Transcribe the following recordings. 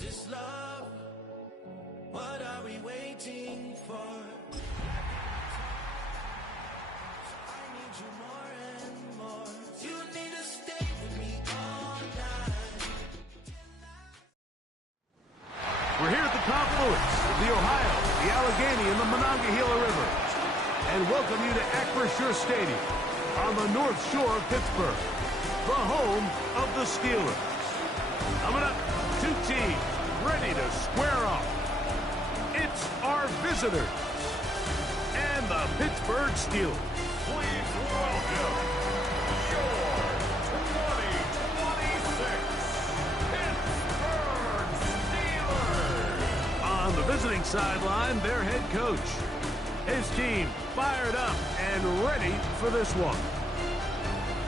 this love? What are we waiting for? I need you more and more. You need to stay with me all night. We're here at the confluence of the Ohio, the Allegheny, and the Monongahela River, and welcome you to Acrisure Stadium on the North Shore of Pittsburgh, the home of the Steelers. Coming up, two teams ready to square off. It's our visitors and the Pittsburgh Steelers. Please welcome your 2026 Pittsburgh Steelers. On the visiting sideline, their head coach. His team fired up and ready for this one.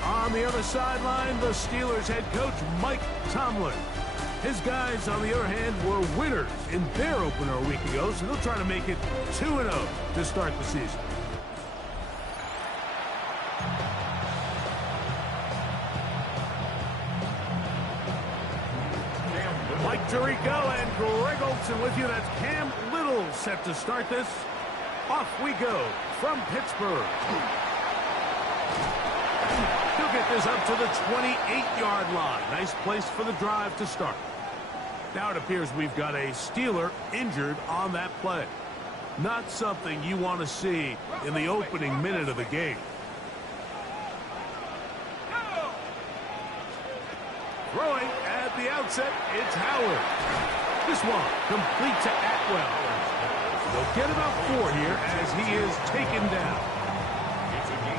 On the other sideline, the Steelers head coach, Mike Tomlin. His guys, on the other hand, were winners in their opener a week ago, so they'll try to make it 2-0 to start the season. Mike Tirico and Greg Olson with you. That's Cam Little set to start this. Off we go from Pittsburgh. He'll get this up to the 28-yard line. Nice place for the drive to start. Now it appears we've got a Steeler injured on that play. Not something you want to see in the opening minute of the game. Throwing at the outset, it's Howard. This one complete to Atwell. They'll get about 4 here as he is taken down.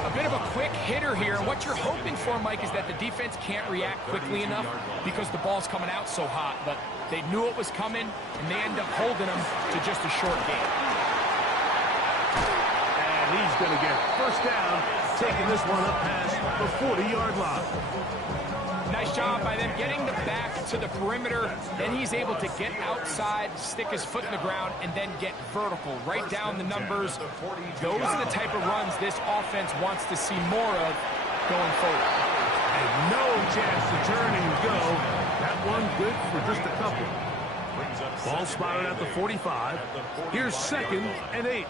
A bit of a quick hitter here, and what you're hoping for, Mike, is that the defense can't react quickly enough because the ball's coming out so hot. But they knew it was coming, and they end up holding them to just a short game. And he's going to get first down, taking this one up past the 40-yard line. Nice job by them getting the back to the perimeter. Then he's able to get outside, stick his foot in the ground, and then get vertical. Right down the numbers. Those are the type of runs this offense wants to see more of going forward. And no chance to turn and go. That one good for just a couple. Ball spotted at the 45. Here's 2nd and 8.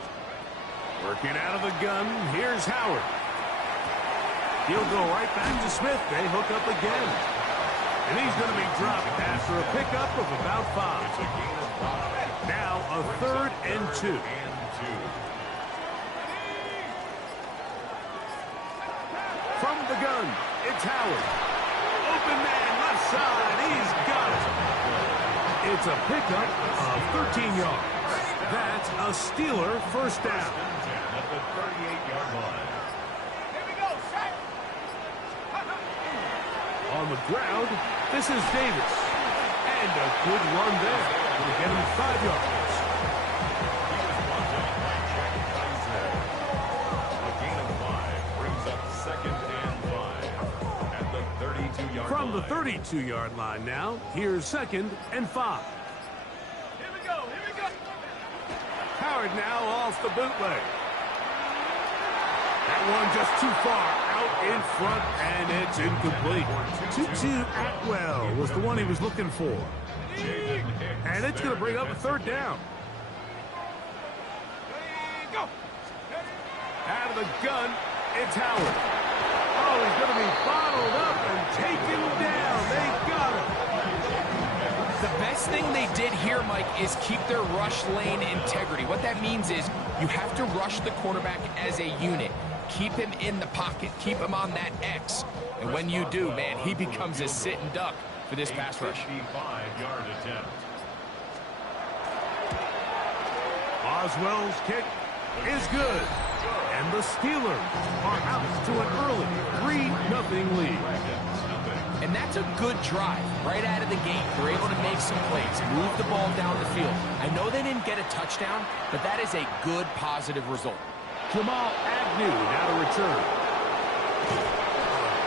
Working out of the gun, here's Howard. He'll go right back to Smith. They hook up again. And he's going to be dropped after a pickup of about 5. Now a 3rd and 2. From the gun, it's Howard. Open man, left side. He's got it. It's a pickup of 13 yards. That's a Steeler first down. At the 38-yard line. On the ground, this is Davis. And a good run there. Will get him 5 yards. A gain of 5 brings up 2nd and 5 at the 32-yard line. From the 32-yard line now, here's 2nd and 5. Here we go. Howard now off the bootleg. That one just too far out in front, and it's incomplete. Tutu Atwell was the one he was looking for. And it's going to bring up a 3rd down. Out of the gun, it's Howard. Oh, he's going to be bottled up and taken down. They got him. The best thing they did here, Mike, is keep their rush lane integrity. What that means is you have to rush the quarterback as a unit. Keep him in the pocket. Keep him on that X. And when you do, man, he becomes a sit and duck for this pass rush. 55-yard attempt. Oswell's kick is good. And the Steelers are out to an early 3-0 lead. And that's a good drive right out of the gate. They're able to make some plays, move the ball down the field. I know they didn't get a touchdown, but that is a good, positive result. Jamal Agnew now to return.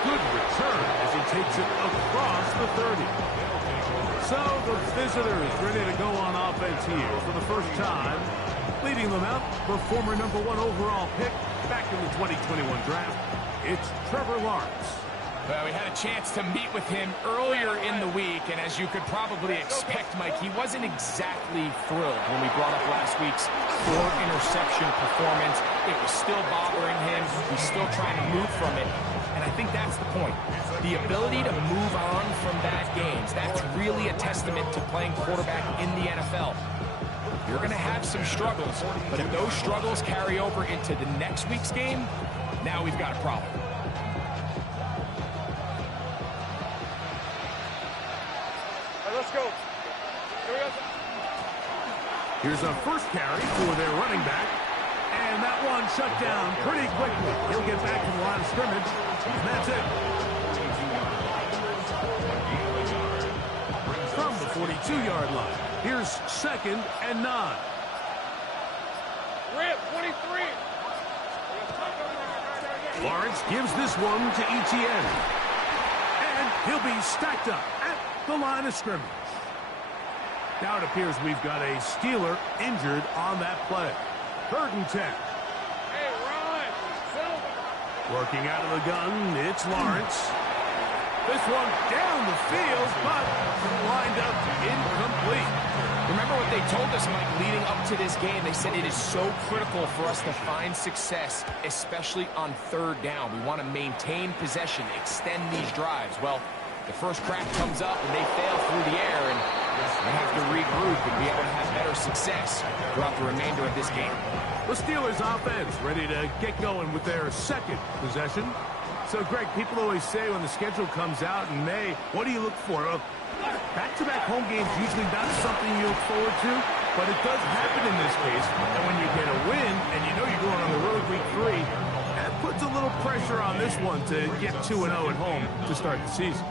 Good return as he takes it across the 30. So the visitors ready to go on offense here for the first time. Leading them out, the former #1 overall pick back in the 2021 draft. It's Trevor Lawrence. Well, we had a chance to meet with him earlier in the week, and as you could probably expect, Mike, he wasn't exactly thrilled when we brought up last week's 4-interception performance. It was still bothering him. He's still trying to move from it, and I think that's the point. The ability to move on from bad games, that's really a testament to playing quarterback in the NFL. You're going to have some struggles, but if those struggles carry over into the next week's game, now we've got a problem. Let's go. Here we go. Here's a first carry for their running back. And that one shut down pretty quickly. He'll get back to the line of scrimmage. And that's it. From the 42-yard line, here's 2nd and 9. Rip, 23. Lawrence gives this one to Etienne. And he'll be stacked up at the line of scrimmage. Now it appears we've got a Steeler injured on that play. 3rd and 10. Hey, Ron, Silver. Working out of the gun, it's Lawrence. This one down the field, but lined up incomplete. Remember what they told us, Mike, leading up to this game? They said it is so critical for us to find success, especially on 3rd down. We want to maintain possession, extend these drives. Well, the first crack comes up and they fail through the air, and we have to regroup and be able to have better success throughout the remainder of this game. The Steelers offense ready to get going with their 2nd possession. So, Greg, people always say when the schedule comes out in May, what do you look for? Back-to-back home games usually not something you look forward to, but it does happen in this case. And when you get a win and you know you're going on the road week 3, that puts a little pressure on this one to get 2-0 at home to start the season.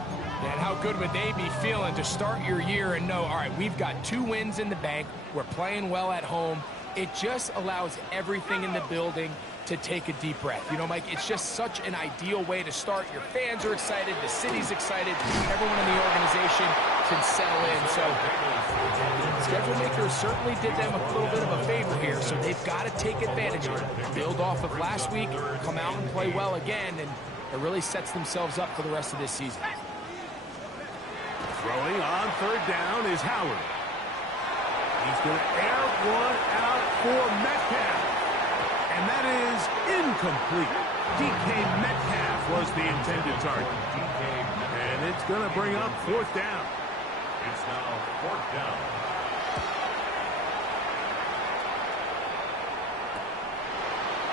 And how good would they be feeling to start your year and know, all right, we've got 2 wins in the bank. We're playing well at home. It just allows everything in the building to take a deep breath. You know, Mike, it's just such an ideal way to start. Your fans are excited. The city's excited. Everyone in the organization can settle in. So schedule makers certainly did them a little bit of a favor here. So they've got to take advantage of it. Build off of last week, come out and play well again, and it really sets themselves up for the rest of this season. Throwing on 3rd down is Howard. He's going to air one out for Metcalf. And that is incomplete. DK Metcalf was the intended target. And it's going to bring up 4th down. It's now 4th down.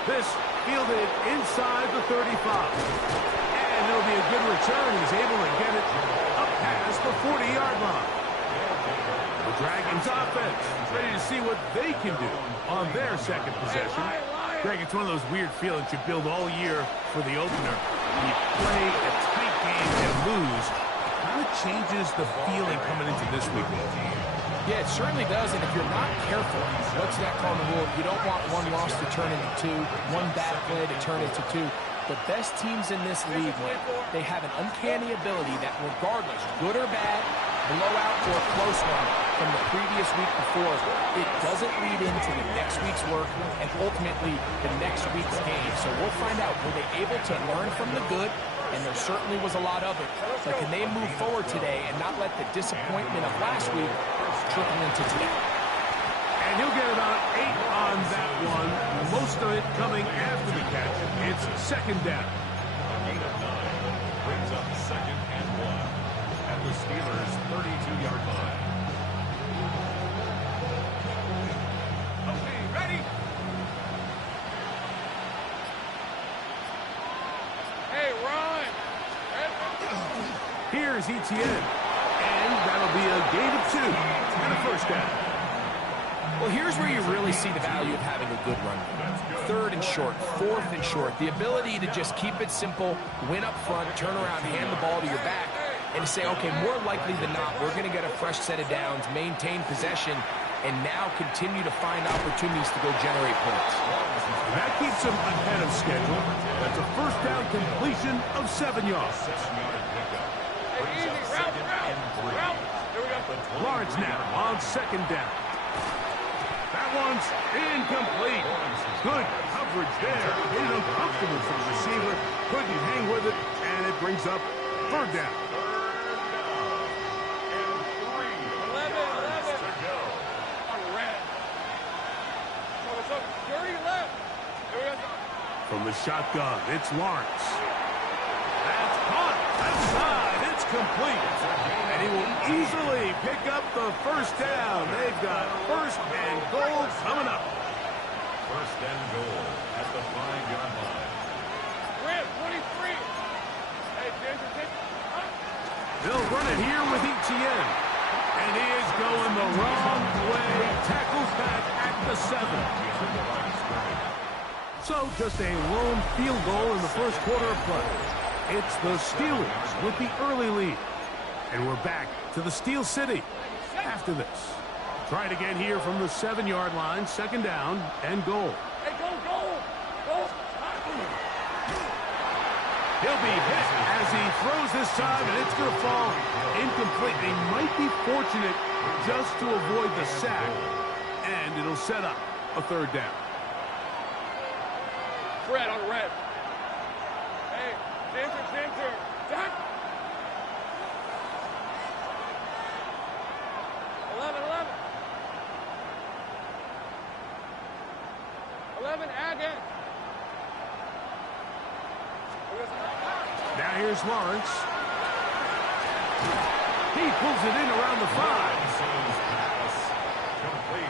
This fielded inside the 35. And it'll be a good return. He's able to get it up past the 40-yard line. The Dragons offense ready to see what they can do on their 2nd possession. Greg, it's one of those weird feelings you build all year for the opener. You play a tight game and lose. It kind of changes the feeling coming into this week. Yeah, it certainly does, and if you're not careful, what's that cardinal rule? You don't want one loss to turn into 2, one bad play to turn into 2. The best teams in this league, they have an uncanny ability that regardless, good or bad, blowout or close one from the previous week before, it doesn't lead into the next week's work and ultimately the next week's game. So we'll find out, were they able to learn from the good? And there certainly was a lot of it. But can they move forward today and not let the disappointment of last week trickle into today? And he'll get about 8 on that one. Most of it coming after the catch. It's 2nd down. Brings up 2nd and 1 at the Steelers' 32-yard line. Okay, ready? Hey, Ron. Here's Etienne. And that'll be a gain of 2 and a 1st down. Well, here's where you really see the value of having a good run. 3rd and short, 4th and short. The ability to just keep it simple, win up front, turn around, hand the ball to your back, and to say, okay, more likely than not, we're going to get a fresh set of downs, maintain possession, and now continue to find opportunities to go generate points. That keeps them ahead of schedule. That's a 1st down completion of 7 yards. Hey, easy, route. Here we go. Lawrence now on 2nd down. That one's incomplete. Good coverage there. Made it uncomfortable for the receiver. Couldn't hang with it, and and it brings up third down. From the shotgun, it's Lawrence. That's caught. Left side. It's complete. And he will easily pick up the first down. They've got first and goal coming up. First and goal at the 5-yard line. We're at 23. Hey, Jason, They'll run it here with Etienne. And he is going the wrong way. Tackles back at the 7. So just a lone field goal in the first quarter of play. It's the Steelers with the early lead. And we're back to the Steel City after this. Try it again here from the 7-yard line. Second down and goal. Hey, go. He'll be hit as he throws this time, and it's going to fall incomplete. They might be fortunate just to avoid the sack, and it'll set up a third down. Red on red. Hey, center. Jack. 11, again. Now here's Lawrence. He pulls it in around the 5.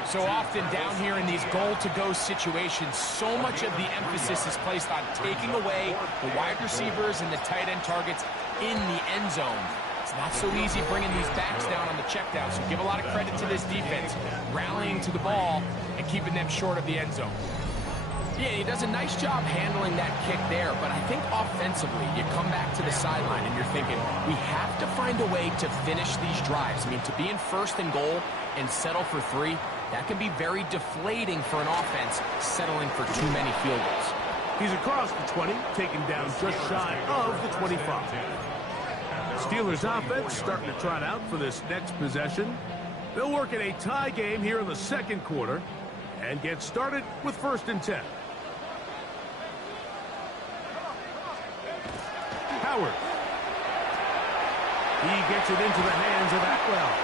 So often down here in these goal-to-go situations, so much of the emphasis is placed on taking away the wide receivers and the tight end targets in the end zone. It's not so easy bringing these backs down on the check down, so give a lot of credit to this defense, rallying to the ball and keeping them short of the end zone. Yeah, he does a nice job handling that kick there, but I think offensively, you come back to the sideline and you're thinking, we have to find a way to finish these drives. I mean, to be in first and goal and settle for 3, that can be very deflating for an offense settling for too many field goals. He's across the 20, taken down just shy of the 25. Steelers offense starting to trot out for this next possession. They'll work in a tie game here in the second quarter and get started with first and 10. Howard. He gets it into the hands of Atwell.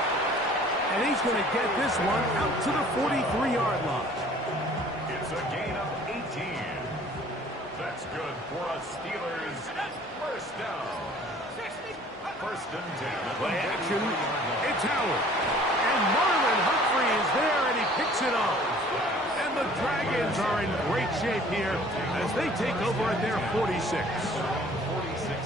And he's going to get this one out to the 43-yard line. It's a gain of 18. That's good for a Steelers first down. First and 10. Play action. It's Howard. And Marlon Humphrey is there, and he picks it off. And the Dragons are in great shape here as they take over at their 46.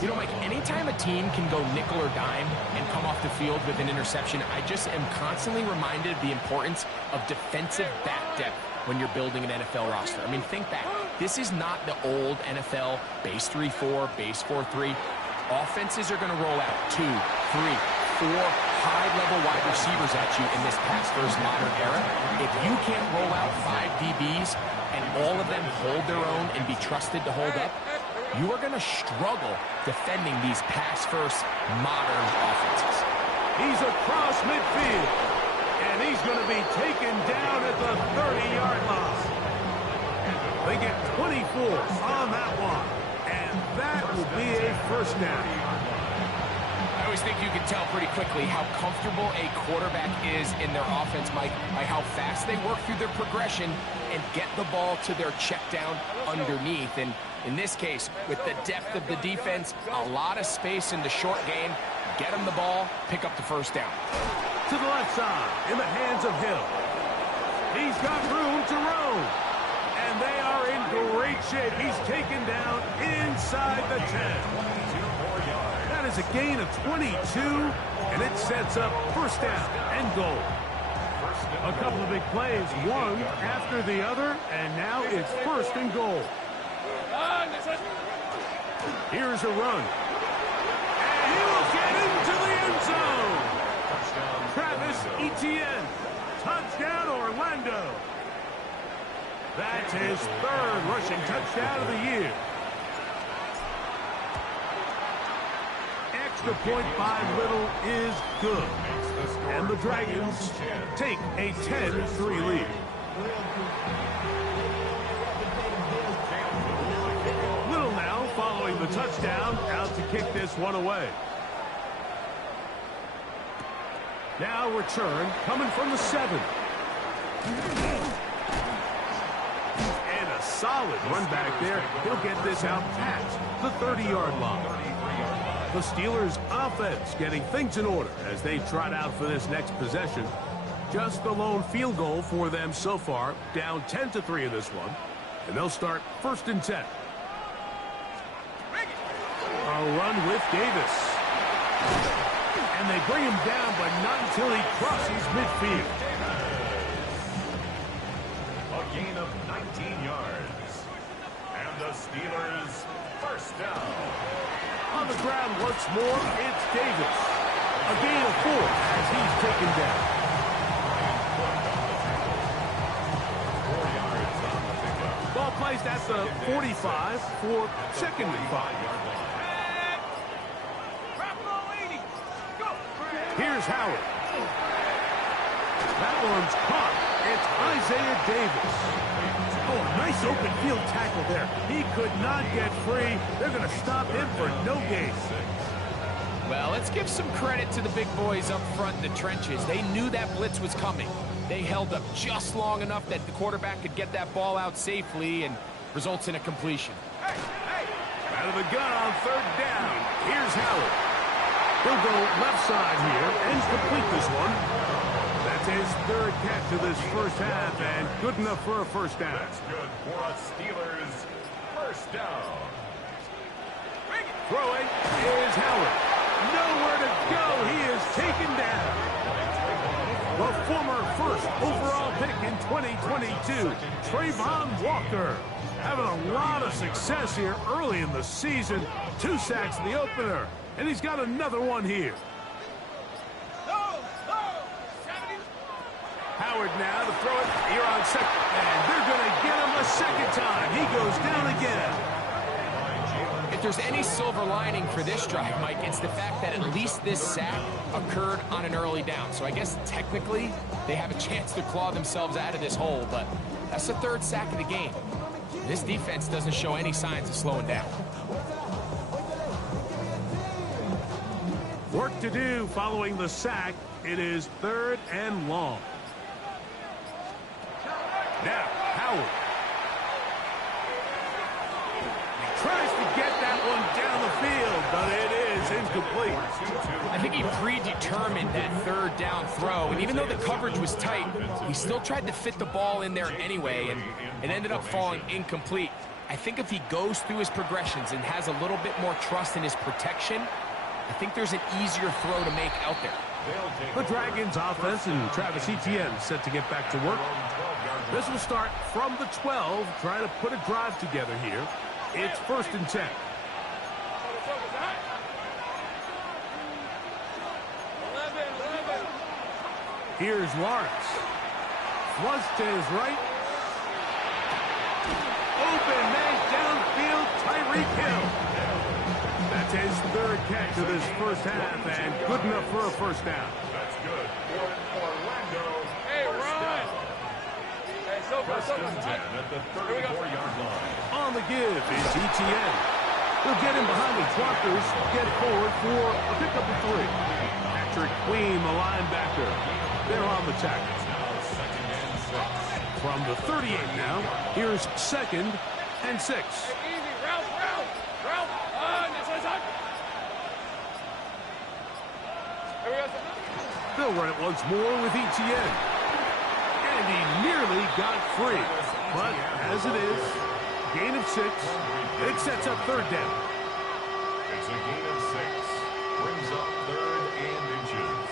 You know, Mike, anytime a team can go nickel or dime and come off the field with an interception, I just am constantly reminded of the importance of defensive back depth when you're building an NFL roster. I mean, think back. This is not the old NFL base 3-4, base 4-3. Offenses are going to roll out 2, 3, 4 high-level wide receivers at you in this pass-first modern era. If you can't roll out 5 DBs and all of them hold their own and be trusted to hold up, you are going to struggle defending these pass-first modern offenses. He's across midfield, and he's going to be taken down at the 30-yard line. They get 24 on that one, and that will be a first down. I always think you can tell pretty quickly how comfortable a quarterback is in their offense, Mike, by how fast they work through their progression and get the ball to their check down underneath. And in this case, with the depth of the defense, a lot of space in the short game, get them the ball, pick up the first down. To the left side, in the hands of Hill. He's got room to roam. And they are in great shape. He's taken down inside the 10. That is a gain of 22, and it sets up first down and goal. A couple of big plays, one after the other, and now it's first and goal. Here's a run. And he will get into the end zone. Travis Etienne. Touchdown, Orlando. That's his third rushing touchdown of the year. Extra point by Little is good. And the Dragons take a 10-3 lead. Little now follows following the touchdown, out to kick this one away. Now return coming from the 7. And a solid run back there. He'll get this out past the 30-yard line. The Steelers' offense getting things in order as they trot out for this next possession. Just the lone field goal for them so far, down 10-3 in this one. And they'll start 1st and 10. A run with Davis. And they bring him down, but not until he crosses midfield. A gain of 19 yards. And the Steelers 1st down. On the ground once more, it's Davis. A gain of 4 as he's taken down. 4 yards on the pickup. Ball placed at the 45 for 2nd and 5. Here's Howard. That one's caught. It's Isaiah Davis. Oh, nice open field tackle there. He could not get free. They're going to stop him for no gain. Well, let's give some credit to the big boys up front in the trenches. They knew that blitz was coming. They held up just long enough that the quarterback could get that ball out safely and results in a completion. Out of the gun on 3rd down. Here's Howard. He'll go left side here and complete this one. That's his 3rd catch of this first half, and good enough for a 1st down. That's good for a Steelers 1st down. Throwing is Howard. Nowhere to go. He is taken down. The former 1st overall pick in 2022, Trayvon Walker, having a lot of success here early in the season. 2 sacks in the opener, and he's got another one here. Howard now to throw it here on 2nd, and they're going to get him a 2nd time. He goes down again. If there's any silver lining for this drive, Mike, it's the fact that at least this sack occurred on an early down. So I guess technically they have a chance to claw themselves out of this hole, but that's the 3rd sack of the game. This defense doesn't show any signs of slowing down. Work to do following the sack. It is 3rd and long. Now, Howard. Tries to get that one down the field, but it is incomplete. I think he predetermined that 3rd down throw, and even though the coverage was tight, he still tried to fit the ball in there anyway, and it ended up falling incomplete. I think if he goes through his progressions and has a little bit more trust in his protection, I think there's an easier throw to make out there. The Dragons offense and Travis Etienne set to get back to work. This will start from the 12, trying to put a drive together here. It's 1st and 10. Here's Lawrence. Flush to his right. Open man downfield, Tyreek Hill. That's his 3rd catch of this first half, and good enough for a 1st down. That's good for Orlando. Hey, Ron. Hey, so 1st and 10 at the 34-yard line. On the give is Etienne. He'll get him behind the blockers, get forward for a pickup of 3. Patrick Queen, the linebacker. They're on the tackle. From the 38 now, here's 2nd and 6. Easy, Ralph. They'll run it once more with Etienne. And he nearly got free. But as it is, gain of 6. It sets up 3rd down. It's a gain of 6. Brings up 3rd and inches.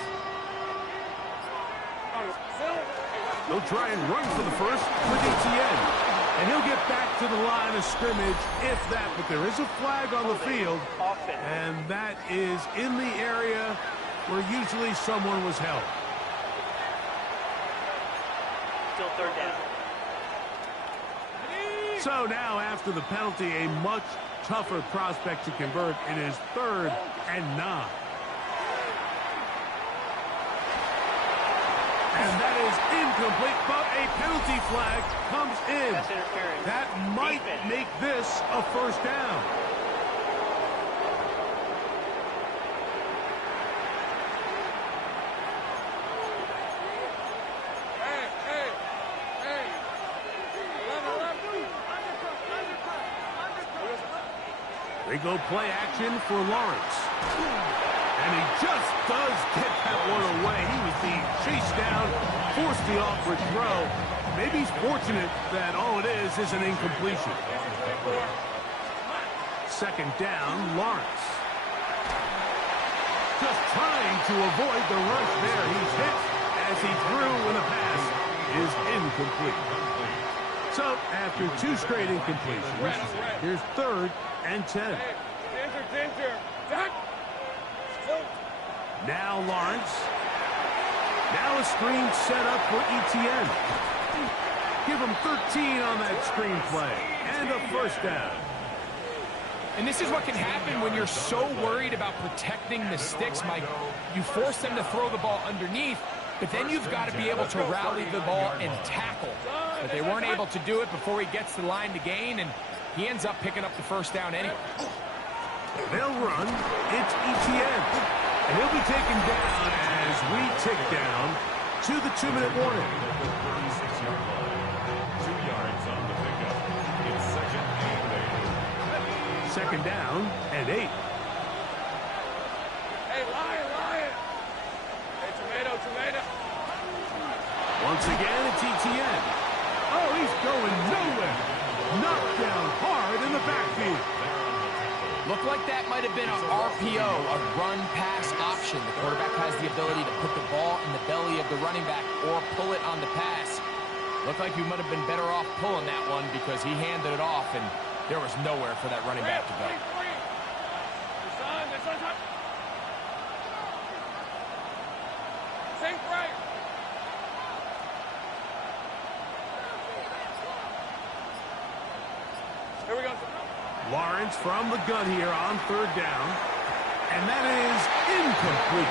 They'll try and run for the 1st with Etienne. And he'll get back to the line of scrimmage, if that. But there is a flag on the field. And that is in the area where usually someone was held. Still 3rd down. So now, after the penalty, a much tougher prospect to convert. It is 3rd and 9. And that is incomplete, but a penalty flag comes in. That's interference. That might make this a 1st down. They go play action for Lawrence. And he just does get that one away. He was being chased down, forced the awkward throw. Maybe he's fortunate that all it is an incompletion. Second down, Lawrence. Just trying to avoid the rush there. He's hit as he threw when the pass is incomplete. So, after 2 straight incompletions, here's 3rd and 10. Danger. Now Lawrence. Now a screen set up for ETN. Give him 13 on that screen play. And a first down. And this is what can happen when you're so worried about protecting the sticks, Mike. You force them to throw the ball underneath, but then you've got to be able to rally the ball and tackle. But they weren't able to do it before he gets the line to gain, and he ends up picking up the first down anyway. They'll run. It's ETN. And he'll be taken down as we tick down to the 2-minute warning. 36-yard line. 2 yards on the pickup. It's second and 8. Second down and 8. Hey, Lion. Hey, tomato. Once again, it's ETN. Oh, he's going nowhere. Knocked down hard in the backfield. Looked like that might have been an RPO, a run-pass option. The quarterback has the ability to put the ball in the belly of the running back or pull it on the pass. Looked like you might have been better off pulling that one because he handed it off, and there was nowhere for that running back to go. Here we go. Lawrence from the gun here on 3rd down. And that is incomplete.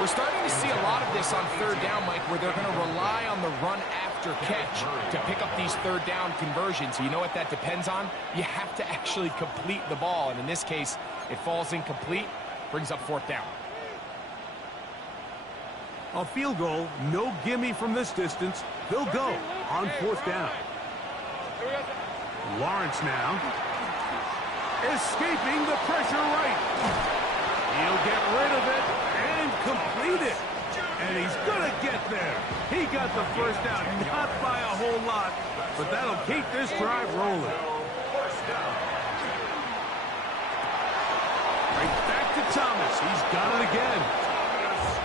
We're starting to see a lot of this on 3rd down, Mike, where they're going to rely on the run after catch to pick up these 3rd down conversions. You know what that depends on? You have to actually complete the ball. And in this case, it falls incomplete, brings up 4th down. A field goal, no gimme from this distance. They'll go on 4th down. Lawrence now. Escaping the pressure right. He'll get rid of it and complete it. And he's going to get there. He got the first down, not by a whole lot, but that'll keep this drive rolling. Right back to Thomas. He's got it again.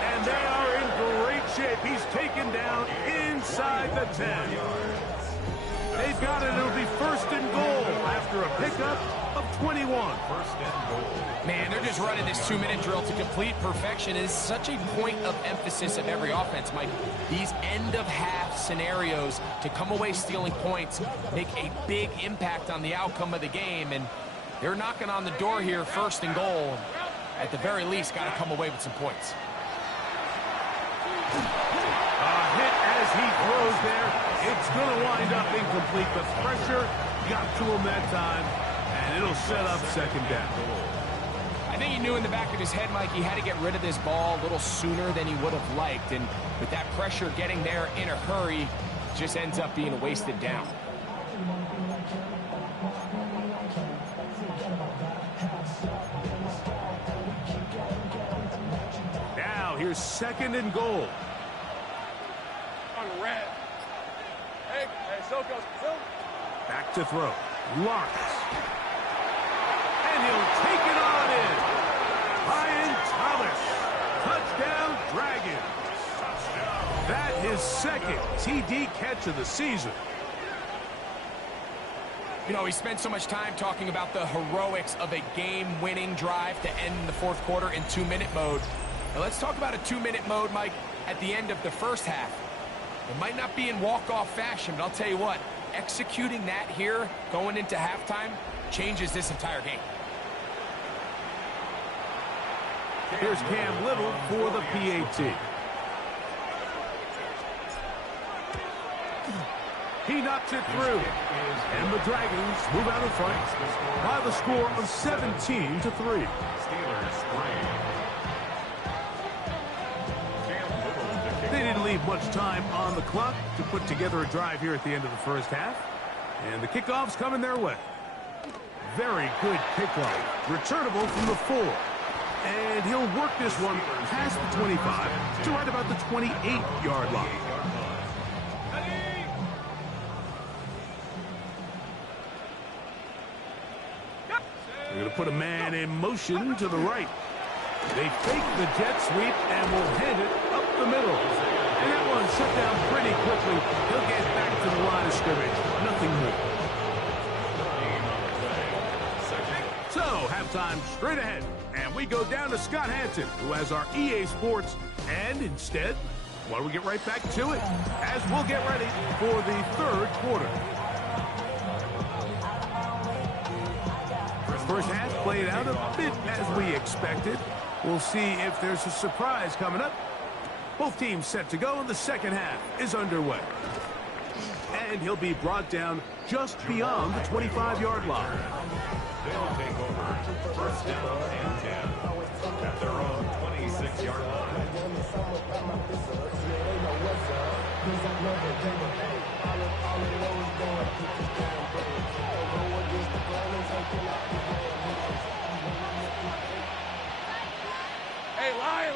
And they are in great shape. He's taken down inside the 10. They've got it. It'll be 1st and goal after a pickup of 21. 1st and goal. Man, they're just running this 2-minute drill to complete perfection. It is such a point of emphasis of every offense, Mike. These end-of-half scenarios to come away stealing points make a big impact on the outcome of the game, and they're knocking on the door here, 1st and goal. At the very least, got to come away with some points. A hit as he throws there. It's going to wind up incomplete. The pressure got to him that time, and it'll set up 2nd down. I think he knew in the back of his head, Mike, he had to get rid of this ball a little sooner than he would have liked. And with that pressure getting there in a hurry, it just ends up being a wasted down. Now here's 2nd and goal. On red. Hey, Silco. Back to throw. Lawrence. And he'll take it on in. Ryan Thomas. Touchdown, Dragons. That is 2nd TD catch of the season. You know, we spent so much time talking about the heroics of a game-winning drive to end the 4th quarter in 2-minute mode. Now let's talk about a 2-minute mode, Mike, at the end of the 1st half. It might not be in walk-off fashion, but I'll tell you what, executing that here, going into halftime, changes this entire game. Here's Cam Little for the PAT. He knocks it through. And the Dragons move out in front by the score of 17-3. Steelers 3. They didn't leave much time on the clock to put together a drive here at the end of the 1st half. And the kickoff's coming their way. Very good kickoff. Returnable from the 4. And he'll work this one past the 25 to right about the 28-yard line. They're going to put a man in motion to the right. They fake the jet sweep and will hand it up the middle. And that one shut down pretty quickly. He'll get back to the line of scrimmage. Nothing more. So, halftime straight ahead. And we go down to Scott Hanson, who has our EA Sports. And instead, why don't we get right back to it, as we'll get ready for the third quarter. First half played out a bit as we expected. We'll see if there's a surprise coming up. Both teams set to go, and the second half is underway. And he'll be brought down just beyond the 25-yard line. They'll take over first down and 10 at their own 26-yard line. Hey, Lion!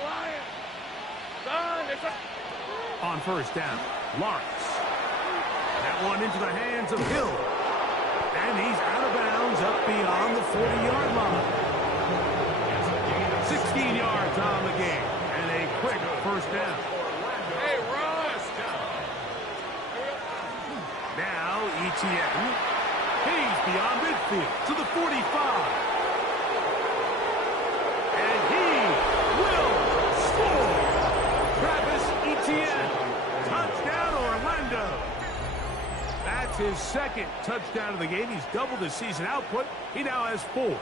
Son, it's a... On first down, Lawrence. That one into the hands of Hill. And he's out of bounds up beyond the 40-yard line. 16 yards on the game. And a quick first down. Hey, Ross! Now, Etienne. He's beyond midfield to the 45. And he will score. Travis Etienne. Touchdown, Orlando. That's his second touchdown of the game. He's doubled his season output. He now has 4.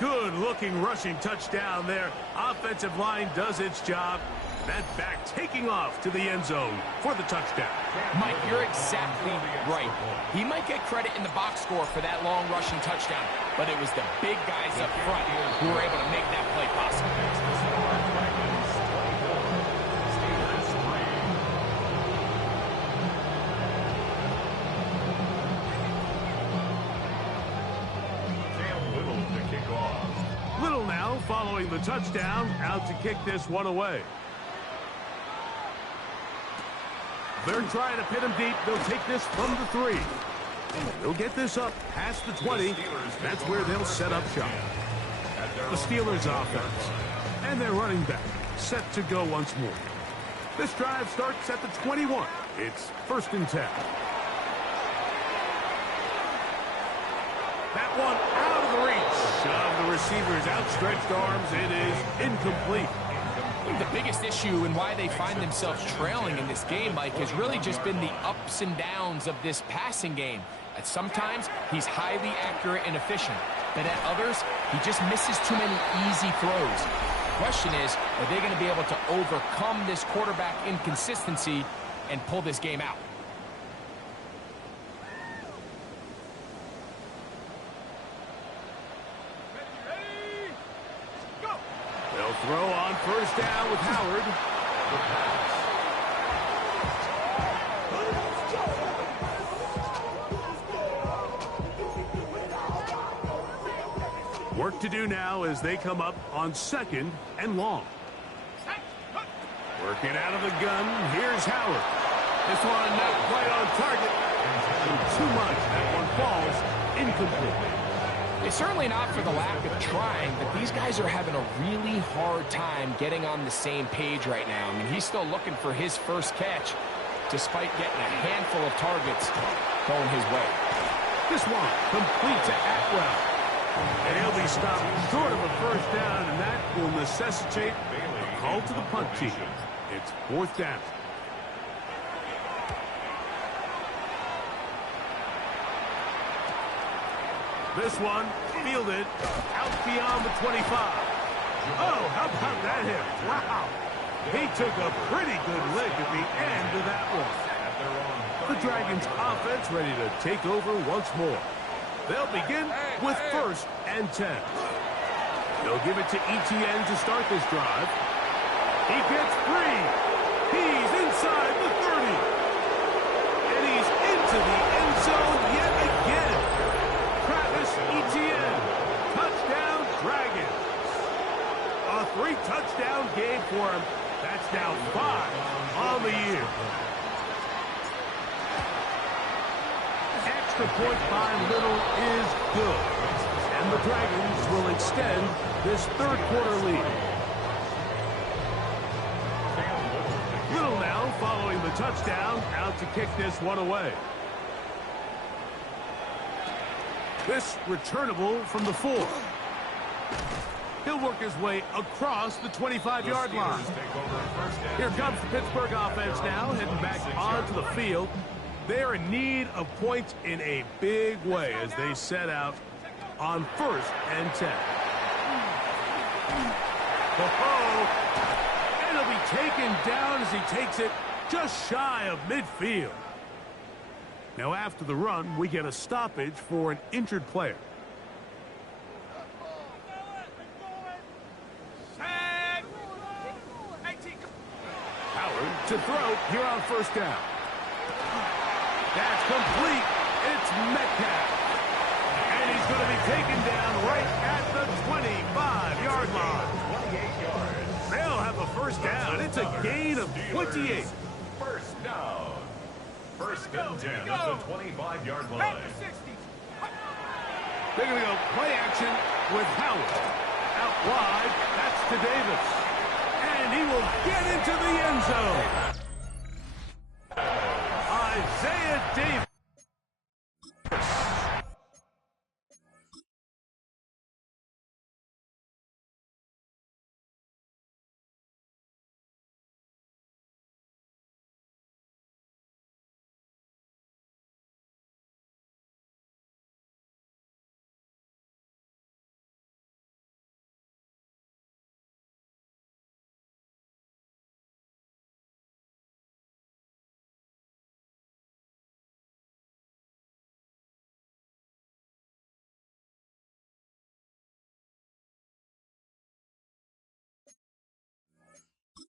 Good-looking rushing touchdown there. Offensive line does its job. That back taking off to the end zone for the touchdown. Mike, you're exactly right. He might get credit in the box score for that long rushing touchdown, but it was the big guys up front who were able to make that play possible. Little now following the touchdown, out to kick this one away. They're trying to pin him deep. They'll take this from the 3. They'll get this up past the 20. That's where they'll set up shop. The Steelers offense. And their running back set to go once more. This drive starts at the 21. It's first and 10. That one out of the reach of the receiver's outstretched arms. It is incomplete. The biggest issue and why they find themselves trailing in this game, Mike, has really just been the ups and downs of this passing game. At sometimes, he's highly accurate and efficient, but at others, he just misses too many easy throws. The question is, are they going to be able to overcome this quarterback inconsistency and pull this game out? They'll throw on first down with Howard. Work to do now as they come up on second and long. Working out of the gun, here's Howard. This one not quite on target. Too much, that one falls incomplete. It's certainly not for the lack of trying, but these guys are having a really hard time getting on the same page right now. I mean, he's still looking for his first catch, despite getting a handful of targets going his way. This one complete to Atwell. And he'll be stopped short of a first down, and that will necessitate a call to the punt team. It's fourth down. This one fielded out beyond the 25. Oh, how about that hit? Wow. He took a pretty good lick at the end of that one. The Dragons offense ready to take over once more. They'll begin with first and 10. They'll give it to Etienne to start this drive. He gets free. He's inside the 30. And he's into the end zone yet again. ETN. Touchdown, Dragons. A 3-touchdown game for him. That's now 5 on the year. Extra point by Little is good. And the Dragons will extend this third quarter lead. Little now following the touchdown, out to kick this one away. This returnable from the 4. He'll work his way across the 25-yard line. Here comes the Pittsburgh offense now, heading back onto the field. They're in need of points in a big way as they set out on 1st and 10. And he'll be taken down as he takes it just shy of midfield. Now after the run, we get a stoppage for an injured player. Howard to throw here on 1st down. That's complete. It's Metcalf. And he's going to be taken down right at the 25-yard line. 28 yards. They'll have a 1st down. It's a gain of 28. 1st down. 1st and 10 at the 25-yard line. They're going to go play action with Howard. Out wide, that's to Davis. And he will get into the end zone. Isaiah Davis.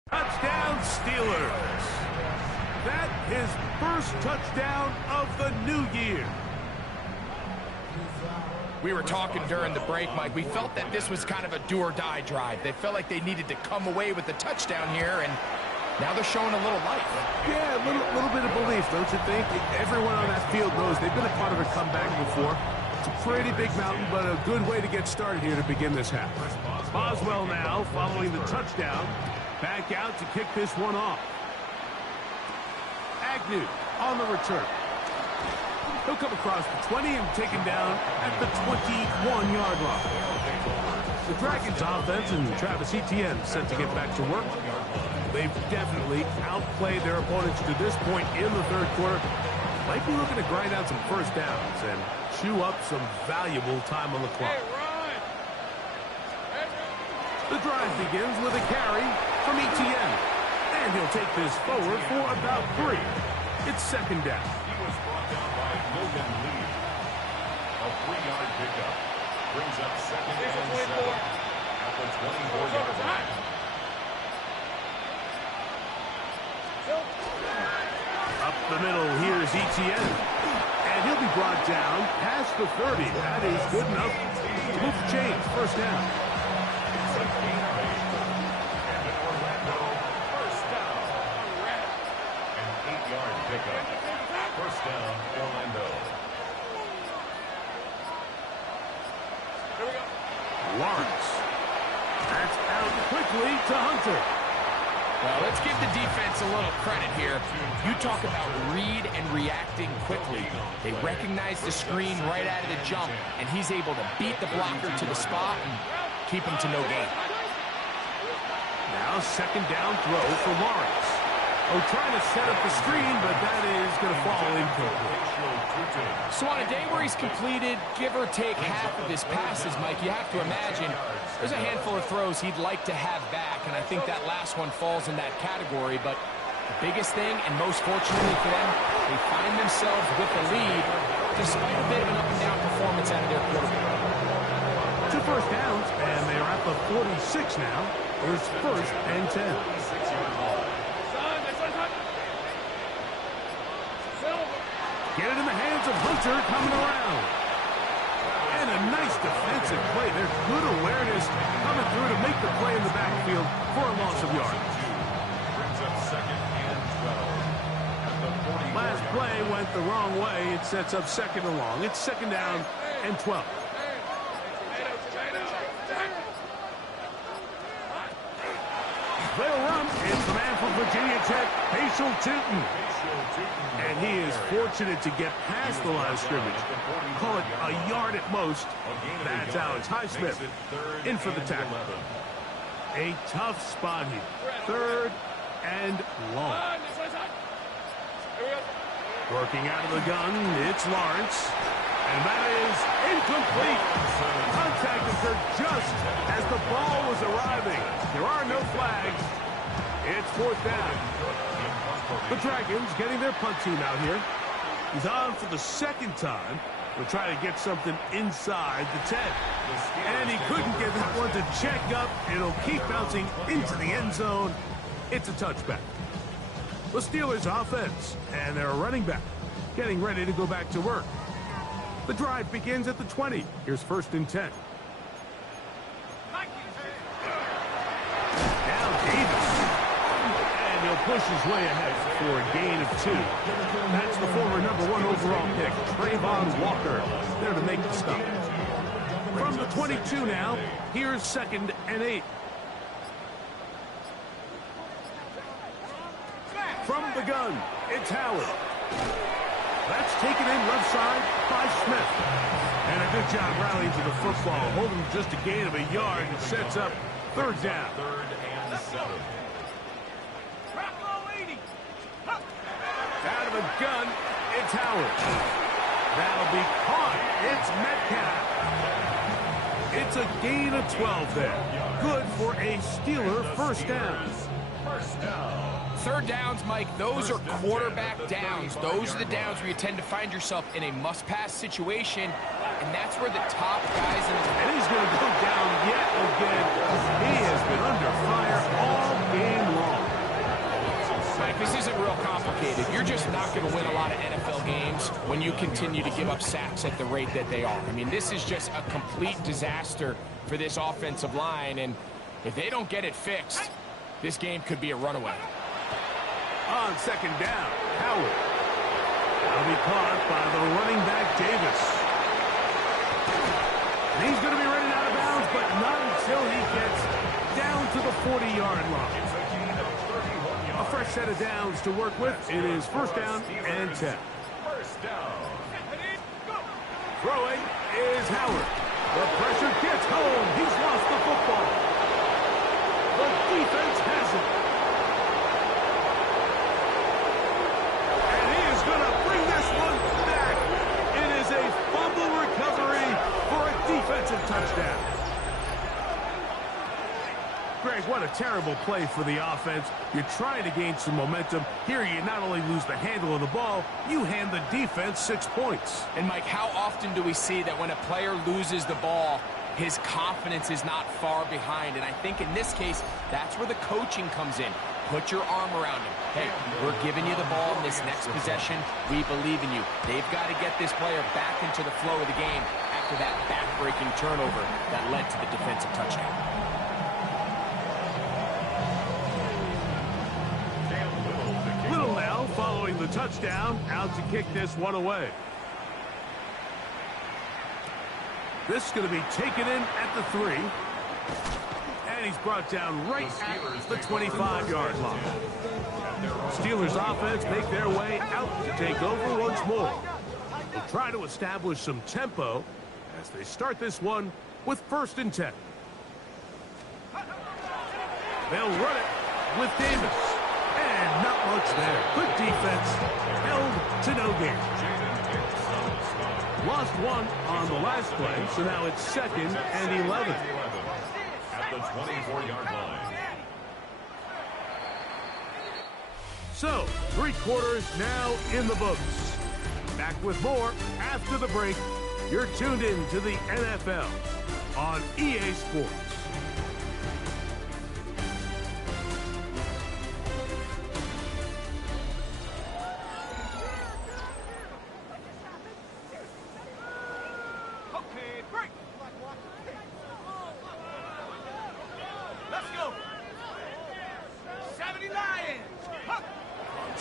Touchdown, Steelers. That his first touchdown of the new year. We were talking during the break, Mike. We felt that this was kind of a do-or-die drive. They felt like they needed to come away with the touchdown here, and now they're showing a little life. Yeah, a little bit of belief, don't you think? Everyone on that field knows they've been a part of a comeback before. It's a pretty big mountain, but a good way to get started here to begin this half. Boswell now following the touchdown. Back out to kick this one off. Agnew on the return. He'll come across the 20 and taken down at the 21-yard line. The Dragons offense and Travis Etienne set to get back to work. They've definitely outplayed their opponents to this point in the third quarter. Might be looking to grind out some 1st downs and chew up some valuable time on the clock. The drive begins with a carry from Etienne. And he'll take this forward for about 3. It's 2nd down. He was brought down by Logan Lee. A 3-yard pickup. Brings up 2nd and 7 at the 24-yard line. Up the middle, here's Etienne. And he'll be brought down past the 30. That is good enough to move the chains. 1st down. And in Orlando, 1st down. An 8-yard pickup. 1st down, Orlando. Lawrence. That's out quickly to Hunter. Well, let's give the defense a little credit here. You talk about read and reacting quickly. They recognize the screen right out of the jump, and he's able to beat the blocker to the spot and keep him to no gain. Now 2nd down throw for Lawrence. Oh, trying to set up the screen, but that is going to fall incomplete. So on a day where he's completed, give or take half of his passes, Mike, you have to imagine there's a handful of throws he'd like to have back, and I think that last one falls in that category. But the biggest thing, and most fortunately for them, they find themselves with the lead despite a bit of an up-and-down performance out of their quarterback. 2 1st downs, and they're at the 46 now. Here's 1st and 10. Get it in the hands of Hunter coming around. And a nice defensive play. There's good awareness coming through to make the play in the backfield for a loss of yards. Brings up 2nd and 12. At the 40. Last play went the wrong way. It sets up 2nd and long. It's 2nd down and 12. They'll run. It's the man from Virginia Tech, Paschal Tootin. And he is fortunate to get past the line of scrimmage. Call it a yard at most. That's Alex Highsmith in for the tackle. A tough spot here. 3rd and long. Working out of the gun, it's Lawrence. And that is incomplete. Contact occurred just as the ball was arriving. There are no flags. It's 4th down. The Dragons getting their punt team out here. He's on for the 2nd time. We'll try to get something inside the 10. And he couldn't get that one to check up. It'll keep bouncing into the end zone. It's a touchback. The Steelers offense and their running back getting ready to go back to work. The drive begins at the 20. Here's 1st and 10. Now Davis. And he'll push his way ahead for a gain of 2. That's the former #1 overall pick, Trayvon Walker, there to make the stop. From the 22 now, here's 2nd and 8. From the gun, it's Howard. That's taken in left side by Smith. And a good job rallying to the football, holding just a gain of a yard and sets up 3rd down. 3rd and 7. Out of a gun, it's Howard. That'll be caught. It's Metcalf. It's a gain of 12 there. Good for a Steeler 1st down. 1st down. 3rd downs, Mike, those are quarterback downs. Those are the downs where you tend to find yourself in a must-pass situation, and that's where the top guys in the... And he's going to go down yet again. He has been under fire all game long. Mike, this isn't real complicated. You're just not going to win a lot of NFL games when you continue to give up sacks at the rate that they are. I mean, this is just a complete disaster for this offensive line, and if they don't get it fixed, this game could be a runaway. On 2nd down, Howard. That'll be caught by the running back, Davis. And he's going to be running out of bounds, but not until he gets down to the 40-yard line. A fresh set of downs to work with. It is 1st down and 10. 1st down. Throwing is Howard. The pressure gets home. He's lost the football. The defense has it. And he is going to bring this one back. It is a fumble recovery for a defensive touchdown. Greg, what a terrible play for the offense. You're trying to gain some momentum. Here you not only lose the handle of the ball, you hand the defense 6 points. And, Mike, how often do we see that when a player loses the ball, his confidence is not far behind? And I think in this case, that's where the coaching comes in. Put your arm around him. Hey, we're giving you the ball in this next possession. We believe in you. They've got to get this player back into the flow of the game after that back-breaking turnover that led to the defensive touchdown. Little now following the touchdown, out to kick this one away. This is going to be taken in at the 3. And he's brought down right at the 25-yard line. Steelers offense make their way out to take over once more. They'll try to establish some tempo as they start this one with 1st and 10. They'll run it with Davis. And not much there. Good defense. Held to no gain. Lost 1 on the last play, so now it's 2nd and 11. At the 24-yard line. So, 3 quarters now in the books. Back with more after the break. You're tuned in to the NFL on EA Sports.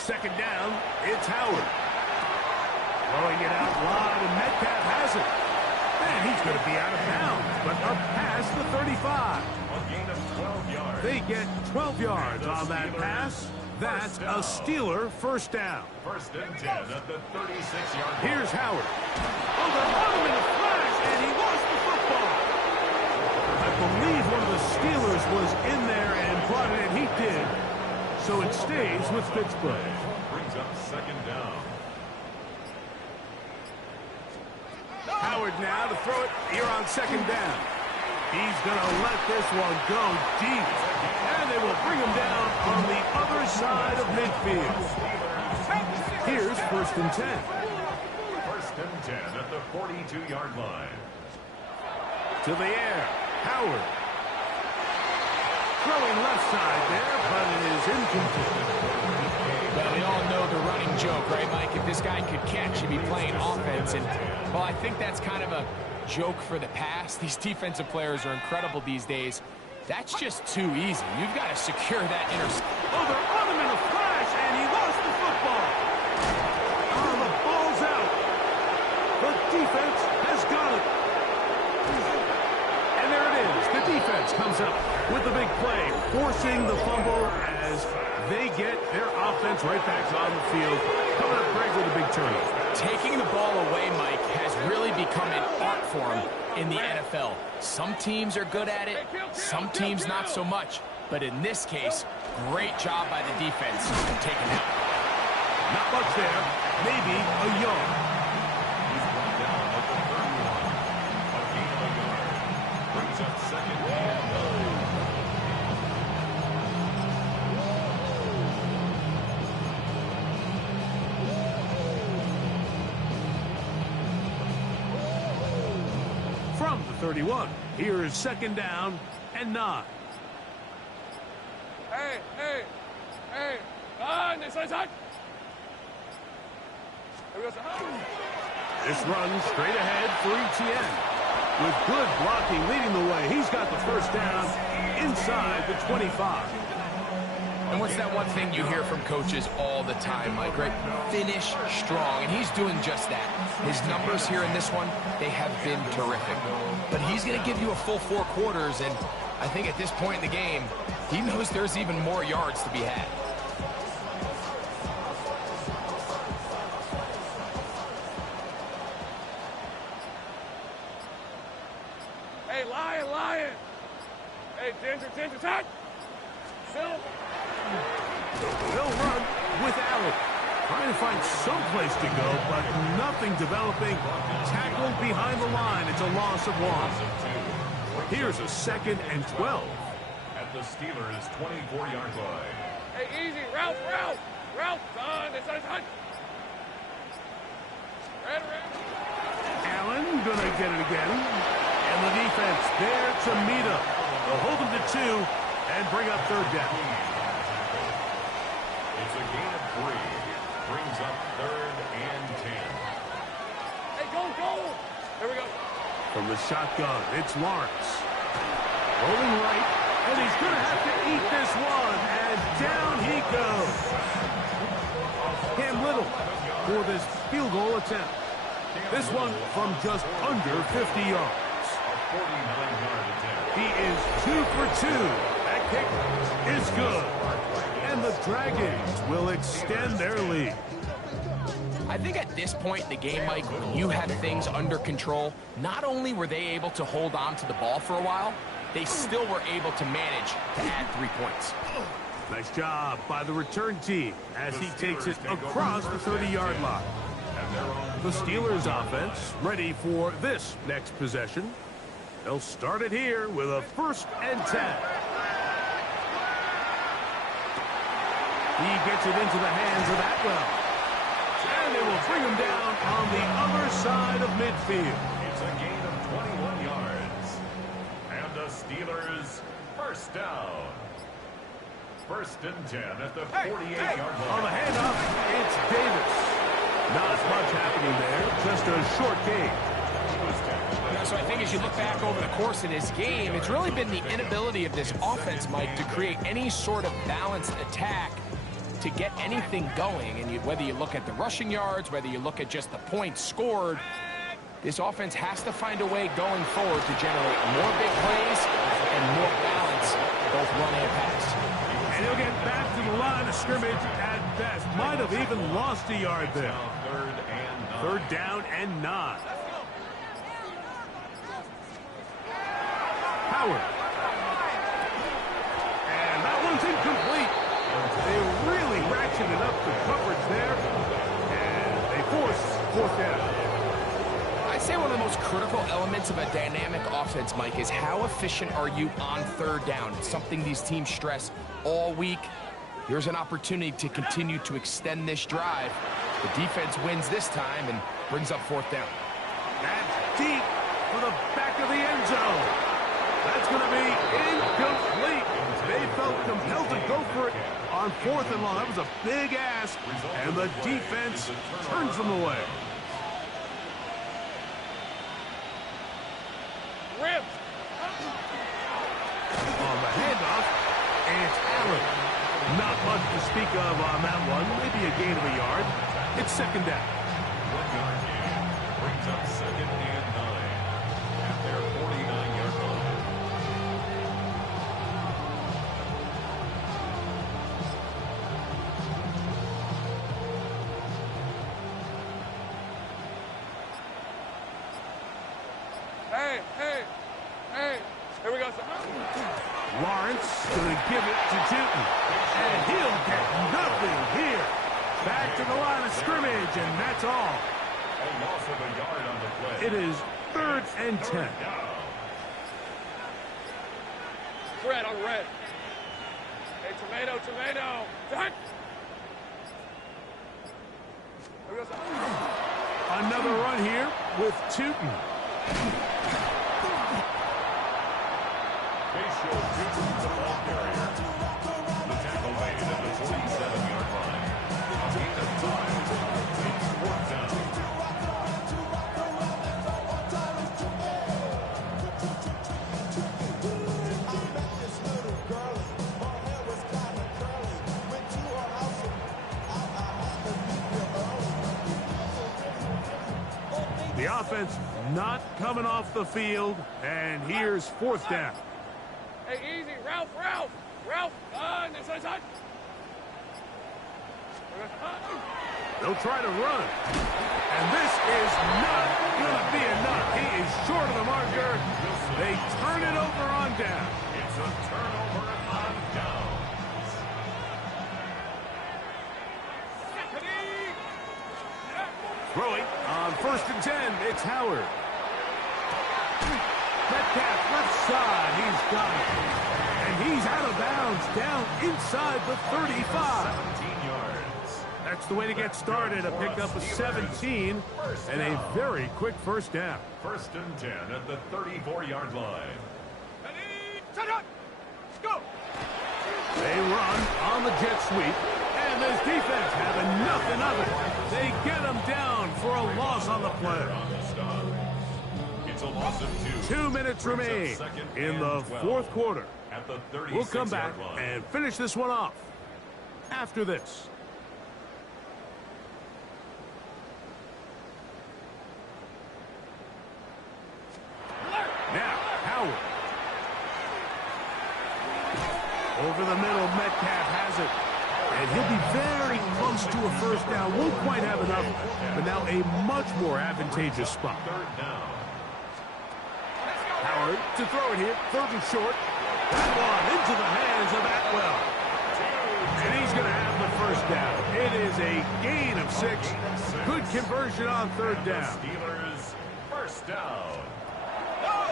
Second down, it's Howard. Throwing it out wide, and Metcalf has it. And he's going to be out of bounds, but up past the 35. A gain of 12 yards. They get 12 yards on that pass. That's a Steeler first down. First and 10 at the 36-yard line. Here's Howard. Oh, they're on him in a flash, and he lost the football. I believe one of the Steelers was in there and brought it in. He did. So it stays with Pittsburgh. Brings up second down. Howard now to throw it here on second down. He's going to let this one go deep. And they will bring him down on the other side of midfield. Here's first and 10. First and 10 at the 42-yard line. To the air, Howard. Throwing left side there, but it is incomplete. Well, we all know the running joke, right, Mike? If this guy could catch, he'd be playing offense. And, well, I think that's kind of a joke for the past. These defensive players are incredible these days. That's just too easy. You've got to secure that interception. Oh, they're on him in a flash, and he lost the football. Oh, the ball's out. The defense has got it. And there it is. The defense comes up with the big play, forcing the fumble as they get their offense right back on the field. Coming up, Greg, with a big turnover. Taking the ball away, Mike, has really become an art form in the NFL. Some teams are good at it, some teams not so much. But in this case, great job by the defense taking that. Not much there, maybe a yard. He's brought down at the 31. A gain of a yard. Brings up second and 9. From the 31, here is second down and 9. Hey. This way, side. Here we go, sir. This run straight ahead for Etienne. With good blocking leading the way, he's got the first down inside the 25. And what's that one thing you hear from coaches all the time, Mike, right? Finish strong, and he's doing just that. His numbers here in this one, they have been terrific. But he's going to give you a full 4 quarters, and I think at this point in the game, he knows there's even more yards to be had. Hey, lion. Hey, ginger, side. Still. They'll run with Allen. Trying to find some place to go, but nothing developing. Tackled behind the line. It's a loss of 1. Here's a second and 12. At the Steelers' 24-yard line. Hey, easy. Route. Son, this side. Red. Allen gonna get it again. And the defense there to meet him. They'll hold him to 2 and bring up third down. It's a gain of 3. Brings up third and 10. Hey, go. Here we go. From the shotgun, it's Lawrence. Rolling right, and he's going to have to eat this one. And down he goes. Cam Little for this field goal attempt. This one from just under 50 yards. A 49-yard attempt. He is 2 for 2. That kick is good. And the Dragons will extend their lead. I think at this point in the game, Mike, when you have things under control, not only were they able to hold on to the ball for a while, they still were able to manage to add 3 points. Nice job by the return team as he takes it across the 30-yard line. The Steelers offense ready for this next possession. They'll start it here with a first and 10. He gets it into the hands of Atwell. And they will bring him down on the other side of midfield. It's a gain of 21 yards. And the Steelers first down. First and 10 at the 48-yard line. On the handoff, it's Davis. Not much happening there, just a short game. So I think as you look back over the course of this game, it's really been the inability of this offense, Mike, to create any sort of balanced attack to get anything going, and whether you look at the rushing yards, whether you look at just the points scored, this offense has to find a way going forward to generate more big plays and more balance, both run and pass. And he'll get back to the line of scrimmage at best. Might have even lost a yard there. Third down and 9. Howard. And that one's incomplete. They really ratcheted up the coverage there. And they force 4th down. I'd say one of the most critical elements of a dynamic offense, Mike, is how efficient are you on 3rd down. It's something these teams stress all week. Here's an opportunity to continue to extend this drive. The defense wins this time and brings up 4th down. That's deep for the back of the end zone. That's going to be incomplete. They felt compelled to go for it on 4th and long. That was a big ask, and the defense turns them away. Rip. On the handoff, and it's Allen. Not much to speak of on that one. Maybe a gain of a yard. It's 2nd down. 1-yard gain brings up 2nd and 9 at their 49-yard line. Hey. Here we go, sir. Lawrence going to give it to Newton. And he'll get nothing here. Back to the line of scrimmage, and that's all. A loss of a yard on the play. It is 3rd and 10. Red on red. Hey, tomato. Done. Here we go, sir. Another run here with Tootin. Facial Newton, the ball carrier. The tackle made at the 47-yard line. A gain of 5. It's 4th down. The offense not coming off the field, and here's 4th down. Hey, easy. Ralph. This is hot. They'll try to run. And this is not going to be enough. He is short of the marker. They turn it over on down. It's a turnover on downs. Throwing on 1st and 10, it's Howard. Metcalf left side, he's got it. And he's out of bounds, down inside the 35. 17 yards. That's the way to get started, a pickup of 17 and a very quick 1st down. 1st and 10 at the 34-yard line. Go. They run on the jet sweep, and this defense having nothing of it. They get him down for a loss on the play. It's a loss of 2. 2 minutes remain in the 4th quarter. At the 36-yard We'll come back line. and finish this one off after this. Now, Howard. Over the middle, Metcalf has it. And he'll be very close to a 1st down. Won't quite have enough, but now a much more advantageous spot. 3rd down. Howard to throw it here. 3rd and short. That one into the hands of Atwell. And he's going to have the 1st down. It is a gain of 6. Good conversion on 3rd down. Steelers 1st down.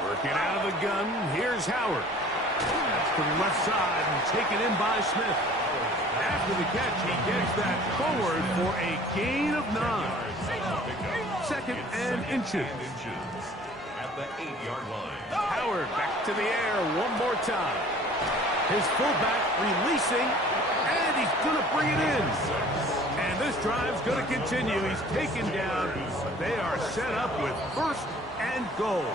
Working out of the gun, here's Howard. That's to the left side and taken in by Smith. After the catch, he gets that forward for a gain of 9. 2nd and inches. At the 8-yard line. Howard back to the air one more time. His fullback releasing, and he's going to bring it in. And this drive's going to continue. He's taken down, but they are set up with 1st and goal.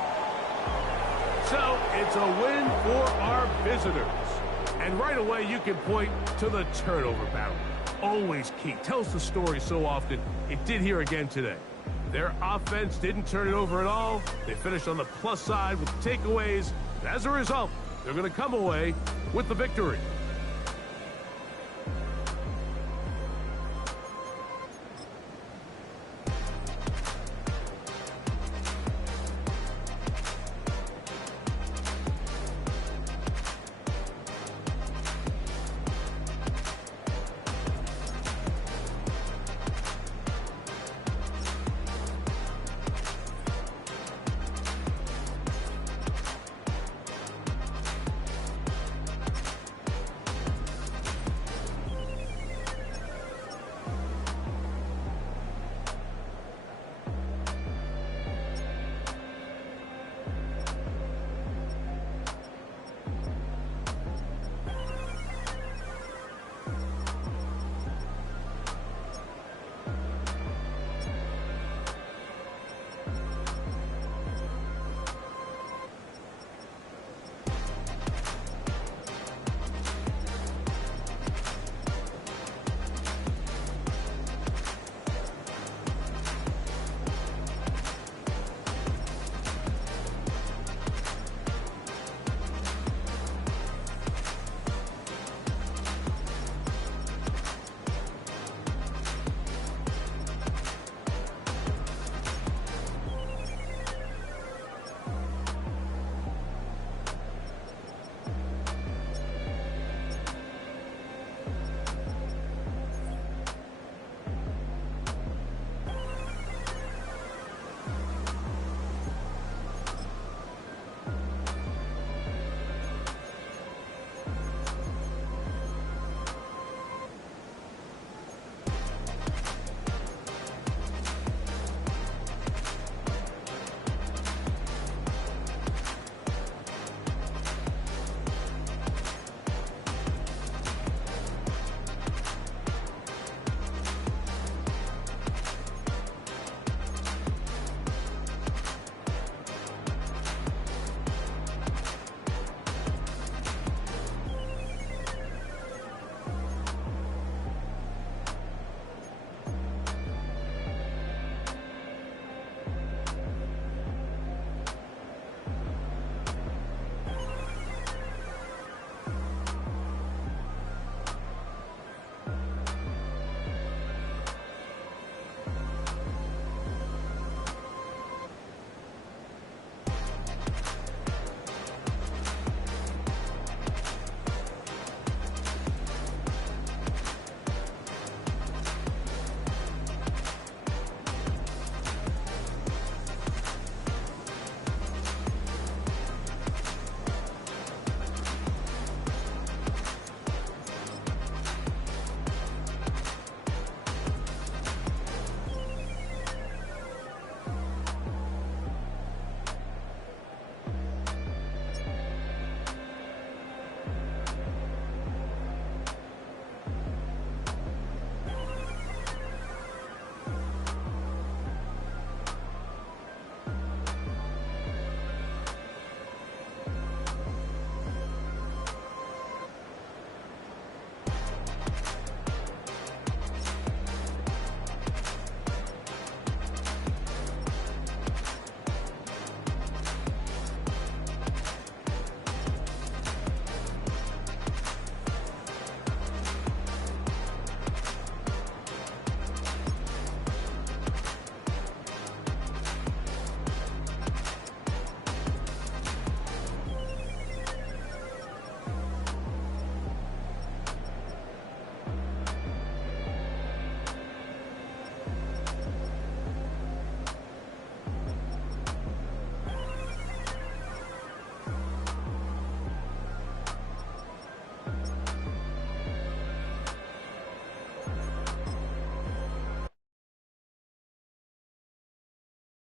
So it's a win for our visitors. And right away, you can point to the turnover battle. Always key. Tells the story so often. It did here again today. Their offense didn't turn it over at all. They finished on the plus side with takeaways. And as a result, they're going to come away with the victory.